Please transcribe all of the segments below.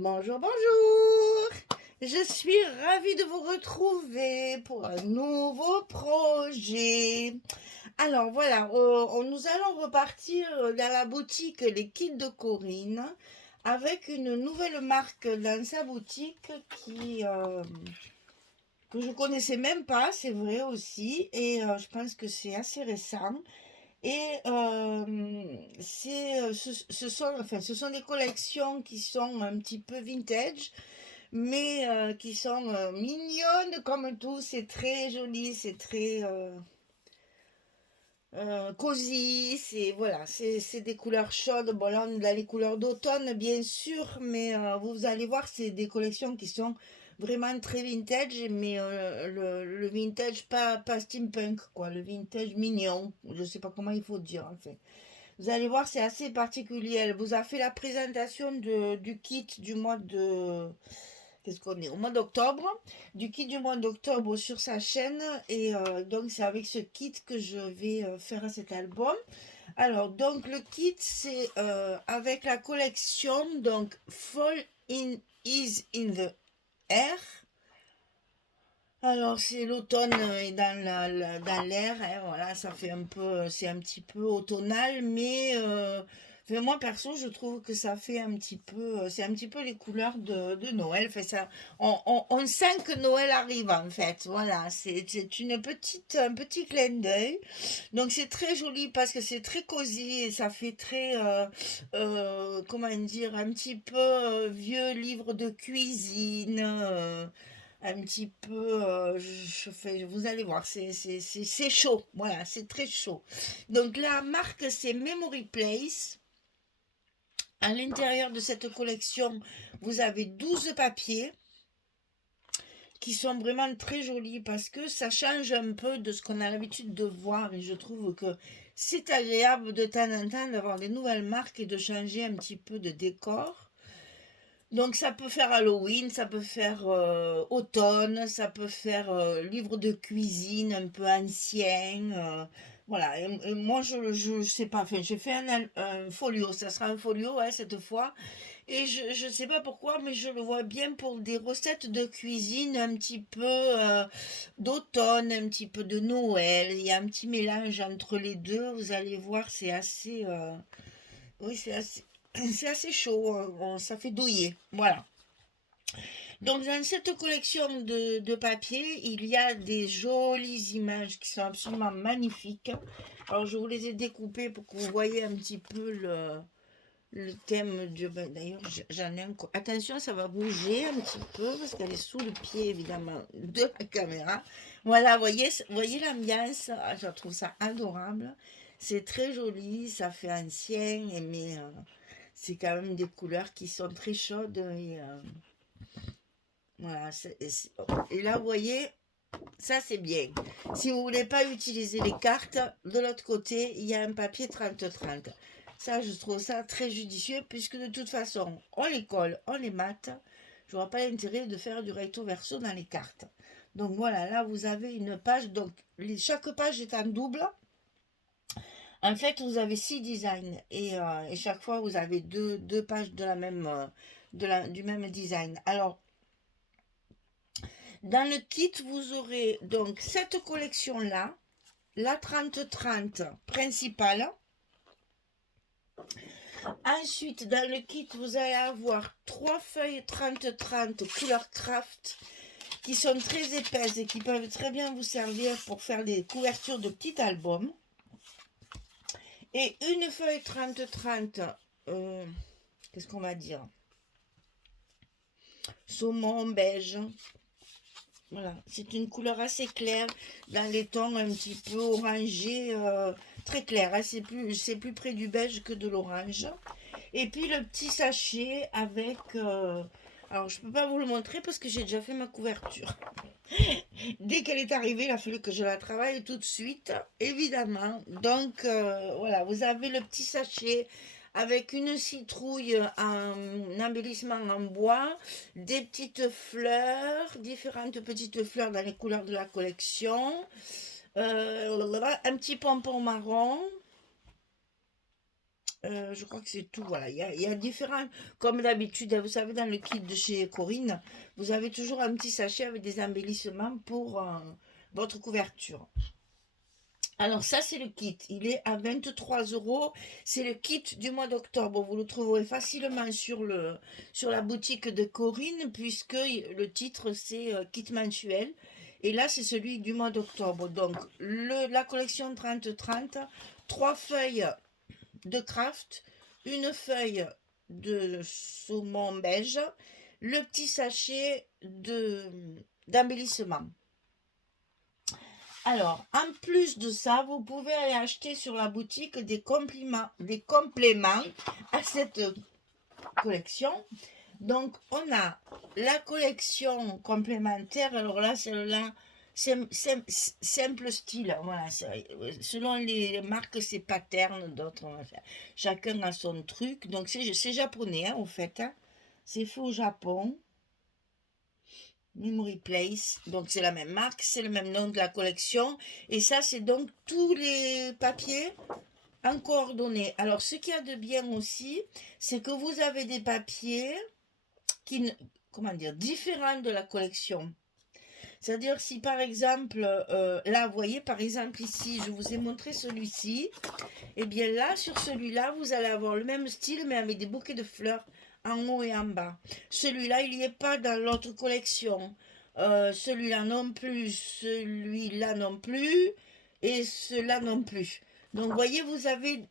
Bonjour, bonjour. Je suis ravie de vous retrouver pour un nouveau projet. Alors voilà, nous allons repartir dans la boutique Les Kits de Corinne avec une nouvelle marque dans sa boutique que je connaissais même pas, c'est vrai aussi, et je pense que c'est assez récent. Et ce sont des collections qui sont un petit peu vintage, mais qui sont mignonnes comme tout. C'est très joli, c'est très cosy. C'est voilà, c'est des couleurs chaudes. Bon là, on est dans les couleurs d'automne, bien sûr, mais vous allez voir, c'est des collections qui sont vraiment très vintage, mais le vintage pas steampunk, quoi, le vintage mignon. Je sais pas comment il faut dire en fait. Vous allez voir, c'est assez particulier. Elle vous a fait la présentation du kit du mois de... Qu'est-ce qu'on est? Au mois d'octobre. Du kit du mois d'octobre sur sa chaîne. Et donc, c'est avec ce kit que je vais faire cet album. Alors, donc, le kit, c'est avec la collection. Donc, Fall in is in the Air. Alors, c'est l'automne est dans l'air, hein, voilà, ça fait un peu, c'est un petit peu automnal, mais enfin, moi perso, je trouve que ça fait un petit peu, c'est un petit peu les couleurs de Noël. Enfin, ça, on sent que Noël arrive en fait. Voilà, c'est un petit clin d'œil. Donc c'est très joli parce que c'est très cosy et ça fait très, comment dire, un petit peu vieux livre de cuisine. Un petit peu, vous allez voir, c'est chaud, voilà, c'est très chaud. Donc la marque, c'est Memory Place. À l'intérieur de cette collection, vous avez 12 papiers qui sont vraiment très jolis parce que ça change un peu de ce qu'on a l'habitude de voir et je trouve que c'est agréable de temps en temps d'avoir des nouvelles marques et de changer un petit peu de décor. Donc ça peut faire Halloween, ça peut faire automne, ça peut faire livre de cuisine un peu ancien. Voilà, et moi je sais pas, enfin, j'ai fait un folio, ça sera un folio hein, cette fois. Et je sais pas pourquoi, mais je le vois bien pour des recettes de cuisine un petit peu d'automne, un petit peu de Noël. Il y a un petit mélange entre les deux, vous allez voir, c'est assez... oui, c'est assez... C'est assez chaud, ça fait douiller. Voilà. Donc, dans cette collection de papiers, il y a des jolies images qui sont absolument magnifiques. Alors, je vous les ai découpées pour que vous voyez un petit peu le thème du... D'ailleurs, j'en ai encore... Attention, ça va bouger un petit peu parce qu'elle est sous le pied, évidemment, de la caméra. Voilà, voyez l'ambiance. Ah, je trouve ça adorable. C'est très joli, ça fait ancien, mais c'est quand même des couleurs qui sont très chaudes et... Voilà, et là, vous voyez, ça c'est bien. Si vous voulez pas utiliser les cartes, de l'autre côté, il y a un papier 30-30. Ça, je trouve ça très judicieux puisque de toute façon, on les colle, on les mate. Je vois pas l'intérêt de faire du recto verso dans les cartes. Donc voilà, là vous avez une page. Donc chaque page est en double. En fait, vous avez 6 designs et chaque fois vous avez deux pages de la même, du même design. Alors, dans le kit, vous aurez donc cette collection-là, la 30-30 principale. Ensuite, dans le kit, vous allez avoir 3 feuilles 30-30 couleur craft qui sont très épaisses et qui peuvent très bien vous servir pour faire des couvertures de petits albums. Et une feuille 30-30, qu'est-ce qu'on va dire? Saumon beige. Voilà, c'est une couleur assez claire dans les tons un petit peu orangés, très clair. Hein, c'est plus près du beige que de l'orange. Et puis le petit sachet avec... alors je peux pas vous le montrer parce que j'ai déjà fait ma couverture. Dès qu'elle est arrivée, il a fallu que je la travaille tout de suite, évidemment. Donc voilà, vous avez le petit sachet avec une citrouille en embellissement en bois, des petites fleurs, différentes petites fleurs dans les couleurs de la collection, un petit pompon marron, Je crois que c'est tout. Voilà, il y a différents. Comme d'habitude, vous savez, dans le kit de chez Corinne, vous avez toujours un petit sachet avec des embellissements pour votre couverture. Alors ça, c'est le kit. Il est à 23 euros. C'est le kit du mois d'octobre. Vous le trouverez facilement sur la boutique de Corinne, puisque le titre, c'est kit mensuel. Et là, c'est celui du mois d'octobre. Donc, la collection 30-30, 3 feuilles de craft, une feuille de saumon beige, le petit sachet d'embellissement. Alors, en plus de ça, vous pouvez aller acheter sur la boutique des compléments à cette collection. Donc, on a la collection complémentaire. Alors là, celle-là, simple style. Voilà, selon les marques, c'est pattern, d'autres. Chacun a son truc. Donc, c'est japonais, hein, au fait. Hein. C'est fait au Japon. Memory Place, donc c'est la même marque, c'est le même nom de la collection, et ça c'est donc tous les papiers en coordonnées. Alors ce qu'il y a de bien aussi, c'est que vous avez des papiers qui, comment dire, différents de la collection. C'est-à-dire si par exemple, là vous voyez par exemple ici, je vous ai montré celui-ci, et bien là sur celui-là vous allez avoir le même style mais avec des bouquets de fleurs en haut et en bas. Celui-là, il n'y est pas dans l'autre collection. Celui-là non plus, celui-là non plus, et cela non plus. Donc, vous voyez, vous avez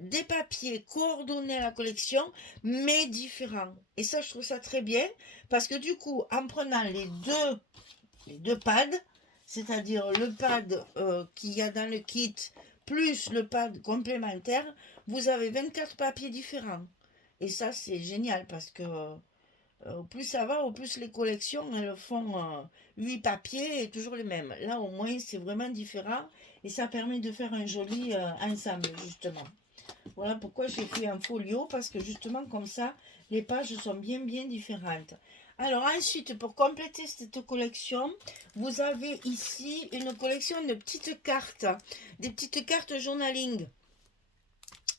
des papiers coordonnés à la collection, mais différents. Et ça, je trouve ça très bien, parce que du coup, en prenant les deux pads, c'est-à-dire le pad qu'il y a dans le kit, plus le pad complémentaire, vous avez 24 papiers différents. Et ça, c'est génial parce que au plus ça va, au plus les collections, elles font 8 papiers et toujours les mêmes. Là, au moins, c'est vraiment différent et ça permet de faire un joli ensemble, justement. Voilà pourquoi j'ai fait un folio parce que justement, comme ça, les pages sont bien, bien différentes. Alors ensuite, pour compléter cette collection, vous avez ici une collection de petites cartes, des petites cartes journaling.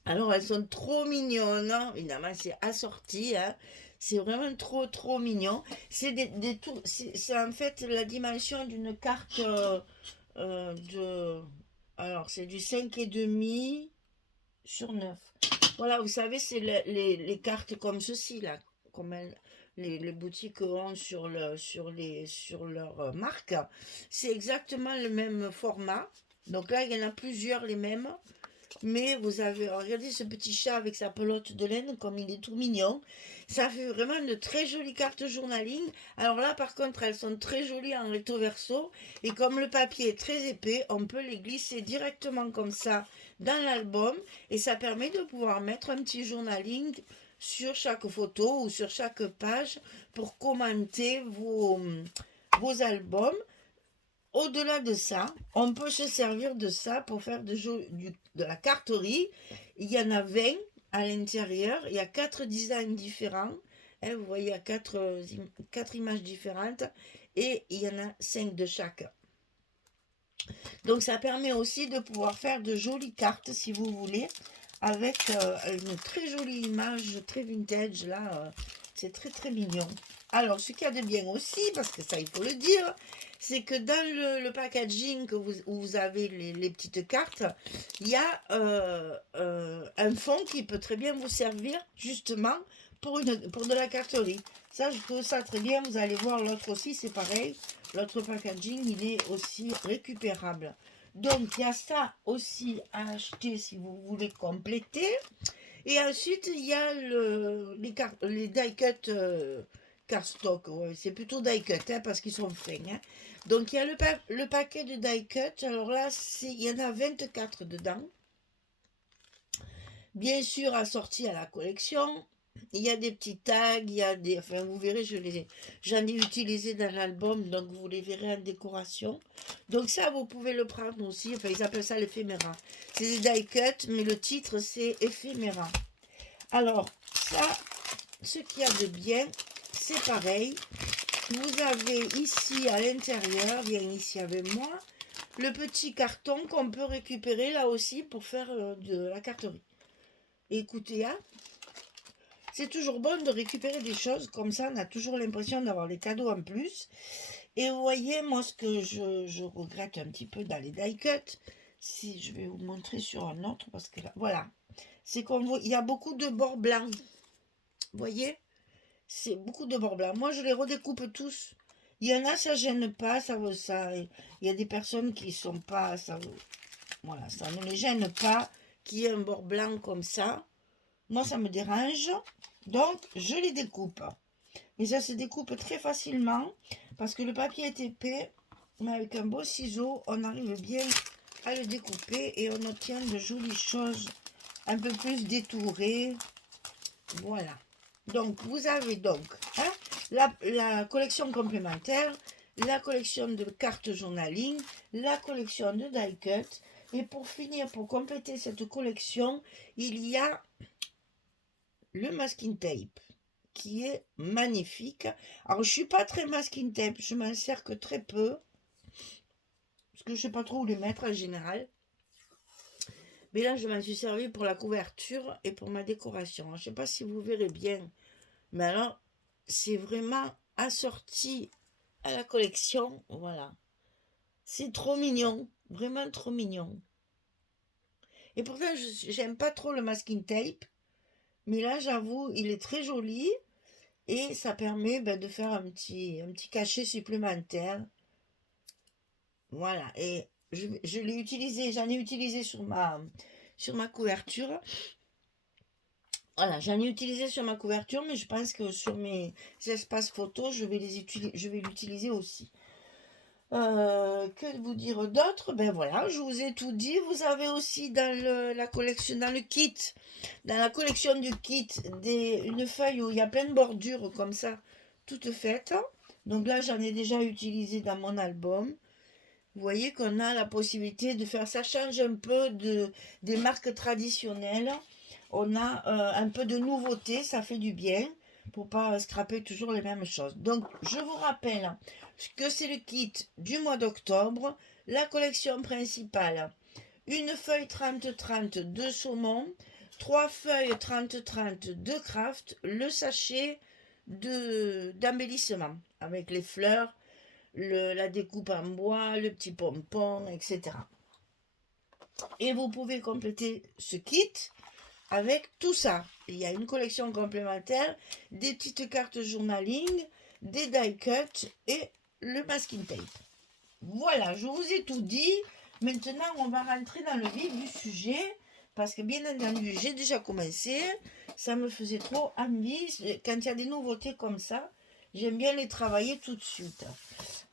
Alors, elles sont trop mignonnes, hein. Évidemment, c'est assorti, hein. C'est vraiment trop, trop mignon. C'est en fait la dimension d'une carte de... Alors, c'est du 5,5 sur 9. Voilà, vous savez, c'est les cartes comme ceci, là, comme les boutiques ont sur leur marque. C'est exactement le même format. Donc là, il y en a plusieurs, les mêmes. Mais vous avez, regardé ce petit chat avec sa pelote de laine, comme il est tout mignon. Ça fait vraiment de très jolies cartes journaling. Alors là, par contre, elles sont très jolies en recto verso. Et comme le papier est très épais, on peut les glisser directement comme ça dans l'album. Et ça permet de pouvoir mettre un petit journaling sur chaque photo ou sur chaque page pour commenter vos albums. Au-delà de ça, on peut se servir de ça pour faire de la carterie. Il y en a 20 à l'intérieur. Il y a 4 designs différents. Hein, vous voyez, il y a 4 images différentes. Et il y en a 5 de chaque. Donc ça permet aussi de pouvoir faire de jolies cartes si vous voulez. Avec une très jolie image, très vintage. Là, c'est très très mignon. Alors, ce qu'il y a de bien aussi, parce que ça, il faut le dire, c'est que dans le packaging où vous avez les petites cartes, il y a un fond qui peut très bien vous servir justement pour de la carterie. Ça, je trouve ça très bien. Vous allez voir l'autre aussi, c'est pareil. L'autre packaging, il est aussi récupérable. Donc, il y a ça aussi à acheter si vous voulez compléter. Et ensuite, il y a les die cut cardstock. Ouais, c'est plutôt die cut hein, parce qu'ils sont fins. Hein. Donc, il y a le paquet de die cut. Alors là, il y en a 24 dedans. Bien sûr, assorti à la collection. Il y a des petits tags, il y a des... Enfin, vous verrez, j'en ai utilisé dans l'album, donc vous les verrez en décoration. Donc ça, vous pouvez le prendre aussi. Enfin, ils appellent ça l'éphéméra. C'est des die cut, mais le titre, c'est éphéméra. Alors, ça, ce qu'il y a de bien, c'est pareil. Vous avez ici, à l'intérieur, viens ici avec moi, le petit carton qu'on peut récupérer là aussi pour faire de la carterie. Écoutez, hein, c'est toujours bon de récupérer des choses comme ça, on a toujours l'impression d'avoir les cadeaux en plus. Et vous voyez, moi, ce que je regrette un petit peu dans les die cuts, si je vais vous montrer sur un autre, parce que là, voilà, c'est qu'on voit, il y a beaucoup de bords blancs. Vous voyez, c'est beaucoup de bords blancs. Moi, je les redécoupe tous. Il y en a, ça gêne pas, il y a des personnes qui sont pas, voilà, ça ne les gêne pas qu'il y ait un bord blanc comme ça. Moi, ça me dérange, donc je les découpe. Et ça se découpe très facilement parce que le papier est épais, mais avec un beau ciseau, on arrive bien à le découper et on obtient de jolies choses un peu plus détourées. Voilà. Donc, vous avez donc hein, la collection complémentaire, la collection de cartes journaling, la collection de die cut. Et pour finir, pour compléter cette collection, il y a le masking tape qui est magnifique. Alors, je suis pas très masking tape, je m'en sers que très peu, parce que je sais pas trop où les mettre en général. Mais là, je m'en suis servi pour la couverture et pour ma décoration. Je sais pas si vous verrez bien, mais alors, c'est vraiment assorti à la collection. Voilà. C'est trop mignon, vraiment trop mignon. Et pourtant, j'aime pas trop le masking tape, mais là, j'avoue, il est très joli. Et ça permet de faire un petit cachet supplémentaire. Voilà. Et je l'ai utilisé, j'en ai utilisé sur ma couverture. Voilà, j'en ai utilisé sur ma couverture, mais je pense que sur mes espaces photos, je vais l'utiliser aussi. Que vous dire d'autre? Ben voilà, je vous ai tout dit. Vous avez aussi la collection, dans le kit, dans la collection du kit, une feuille où il y a plein de bordures comme ça, toutes faites. Donc là, j'en ai déjà utilisé dans mon album. Vous voyez qu'on a la possibilité de faire, ça change un peu des marques traditionnelles. On a un peu de nouveauté, ça fait du bien pour pas scraper toujours les mêmes choses. Donc, je vous rappelle que c'est le kit du mois d'octobre, la collection principale. Une feuille 30-30 de saumon, 3 feuilles 30-30 de craft, le sachet d'embellissement avec les fleurs, la découpe en bois, le petit pompon, etc. Et vous pouvez compléter ce kit avec tout ça. Il y a une collection complémentaire, des petites cartes journaling, des die cut et le masking tape. Voilà, je vous ai tout dit. Maintenant, on va rentrer dans le vif du sujet parce que bien entendu, j'ai déjà commencé. Ça me faisait trop envie. Quand il y a des nouveautés comme ça, j'aime bien les travailler tout de suite.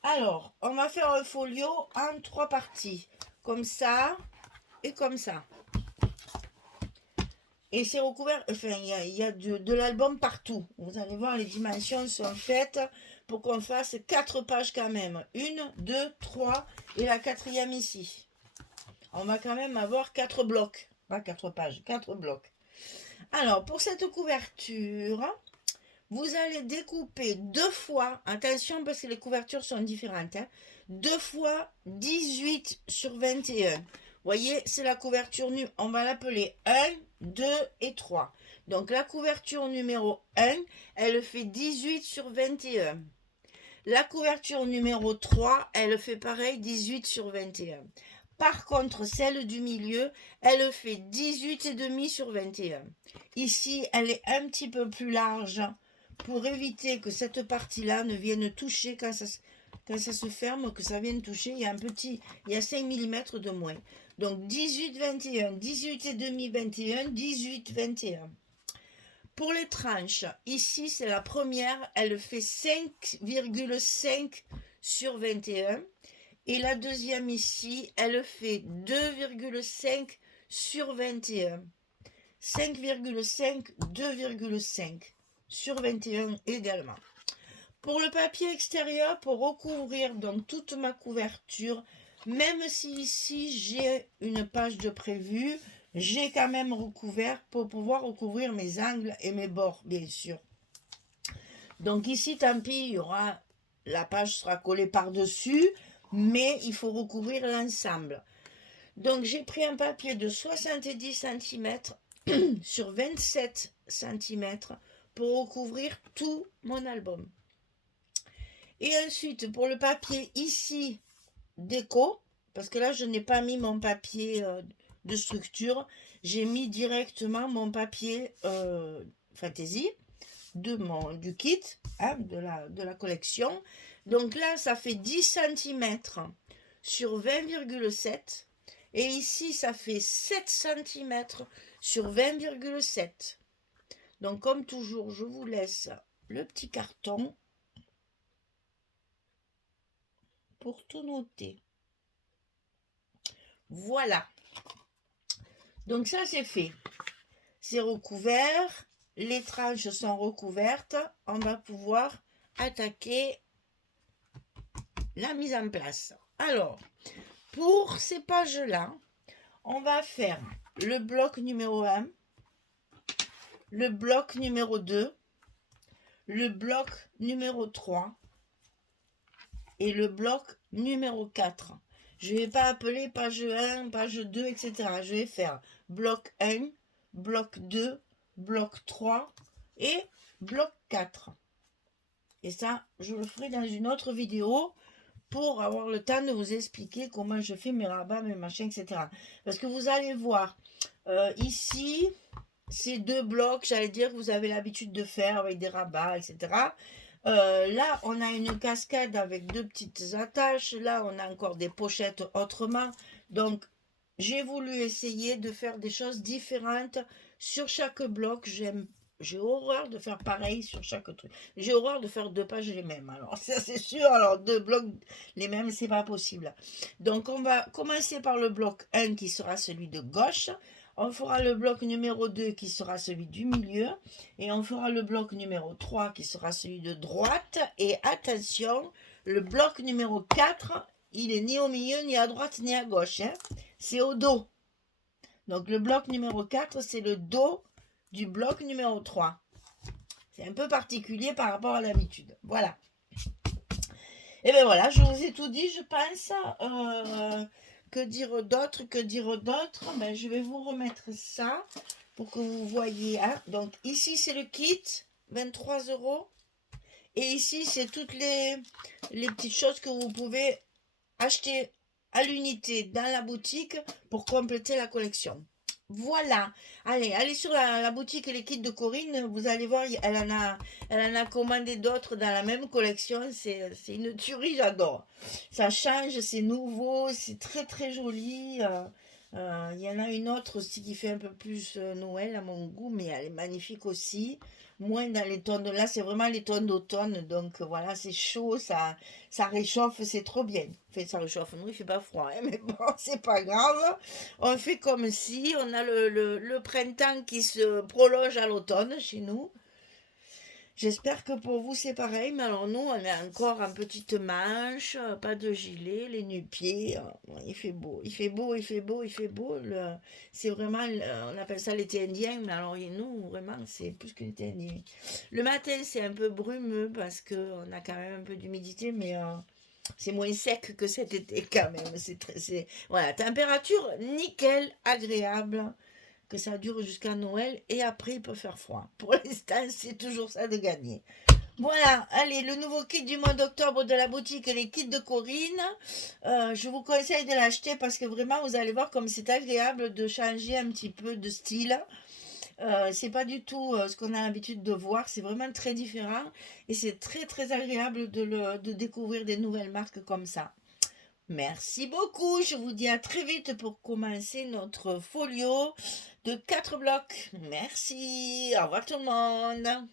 Alors, on va faire un folio en 3 parties. Comme ça et comme ça. Et c'est recouvert, enfin, il y a de l'album partout. Vous allez voir, les dimensions sont faites pour qu'on fasse 4 pages quand même. 1, 2, 3 et la 4e ici. On va quand même avoir 4 blocs. Pas 4 pages, 4 blocs. Alors, pour cette couverture, vous allez découper 2 fois, attention parce que les couvertures sont différentes, hein, 2 fois 18 sur 21. Vous voyez, c'est la couverture, on va l'appeler 1, 2 et 3. Donc la couverture numéro 1, elle fait 18 sur 21. La couverture numéro 3, elle fait pareil, 18 sur 21. Par contre, celle du milieu, elle fait 18,5 sur 21. Ici, elle est un petit peu plus large pour éviter que cette partie-là ne vienne toucher quand ça se ferme, que ça vienne toucher. Il y a 5 mm de moins. Donc 18, 21, 18,5, 21, 18, 21. Pour les tranches, ici c'est la première, elle fait 5,5 sur 21. Et la deuxième ici, elle fait 2,5 sur 21. 5,5, 2,5 sur 21 également. Pour le papier extérieur, pour recouvrir donc toute ma couverture, même si ici j'ai une page de prévu, j'ai quand même recouvert pour pouvoir recouvrir mes angles et mes bords, bien sûr. Donc ici, tant pis, la page sera collée par-dessus, mais il faut recouvrir l'ensemble. Donc j'ai pris un papier de 70 cm sur 27 cm pour recouvrir tout mon album. Et ensuite, pour le papier ici, déco, parce que là, je n'ai pas mis mon papier de structure, j'ai mis directement mon papier fantaisie du kit, hein, de la collection. Donc là, ça fait 10 cm sur 20,7. Et ici, ça fait 7 cm sur 20,7. Donc, comme toujours, je vous laisse le petit carton pour tout noter. Voilà. Donc, ça, c'est fait. C'est recouvert. Les tranches sont recouvertes. On va pouvoir attaquer la mise en place. Alors, pour ces pages-là, on va faire le bloc numéro 1, le bloc numéro 2, le bloc numéro 3 et le bloc numéro 4. Je ne vais pas appeler page 1, page 2, etc. Je vais faire bloc 1, bloc 2, bloc 3 et bloc 4. Et ça, je le ferai dans une autre vidéo pour avoir le temps de vous expliquer comment je fais mes rabats, mes machins, etc. Parce que vous allez voir, ici, ces deux blocs, j'allais dire que vous avez l'habitude de faire avec des rabats, etc. Là, on a une cascade avec deux petites attaches. Là, on a encore des pochettes autrement. Donc, j'ai voulu essayer de faire des choses différentes sur chaque bloc. J'ai horreur de faire pareil sur chaque truc. J'ai horreur de faire deux pages les mêmes. Alors, ça, c'est sûr. Alors, deux blocs les mêmes, c'est pas possible. Donc, on va commencer par le bloc 1 qui sera celui de gauche. On fera le bloc numéro 2 qui sera celui du milieu. Et on fera le bloc numéro 3 qui sera celui de droite. Et attention, le bloc numéro 4, il est ni au milieu, ni à droite, ni à gauche. Hein. C'est au dos. Donc, le bloc numéro 4, c'est le dos du bloc numéro 3. C'est un peu particulier par rapport à l'habitude. Voilà. Et bien voilà, je vous ai tout dit, je pense. Que dire d'autre ben, je vais vous remettre ça pour que vous voyez. Hein. Donc ici, c'est le kit, 23 €. Et ici, c'est toutes les petites choses que vous pouvez acheter à l'unité dans la boutique pour compléter la collection. Voilà, allez sur la boutique Les Kits de Corinne, vous allez voir, elle en a commandé d'autres dans la même collection, c'est une tuerie, j'adore. Ça change, c'est nouveau, c'est très très joli. Il y en a une autre aussi qui fait un peu plus Noël à mon goût, mais elle est magnifique aussi. Moins dans les tonnes, là c'est vraiment les tonnes d'automne, donc voilà, c'est chaud, ça réchauffe, c'est trop bien. Enfin, ça réchauffe, non, il fait pas froid, hein, mais bon, c'est pas grave. On fait comme si on a le printemps qui se prolonge à l'automne chez nous. J'espère que pour vous c'est pareil, mais alors nous on est encore en petite manche, pas de gilet, les nu-pieds, il fait beau, il fait beau, il fait beau, il fait beau. C'est vraiment, on appelle ça l'été indien, mais alors nous vraiment c'est plus que l'été indien. Le matin c'est un peu brumeux parce qu'on a quand même un peu d'humidité, mais c'est moins sec que cet été quand même. Voilà, température nickel, agréable. Que ça dure jusqu'à Noël et après il peut faire froid. Pour l'instant, c'est toujours ça de gagner. Voilà, allez, le nouveau kit du mois d'octobre de la boutique Les Kits de Corinne. Je vous conseille de l'acheter parce que vraiment, vous allez voir comme c'est agréable de changer un petit peu de style. C'est pas du tout ce qu'on a l'habitude de voir, c'est vraiment très différent et c'est très très agréable de découvrir des nouvelles marques comme ça. Merci beaucoup, je vous dis à très vite pour commencer notre folio de 4 blocs. Merci, au revoir tout le monde.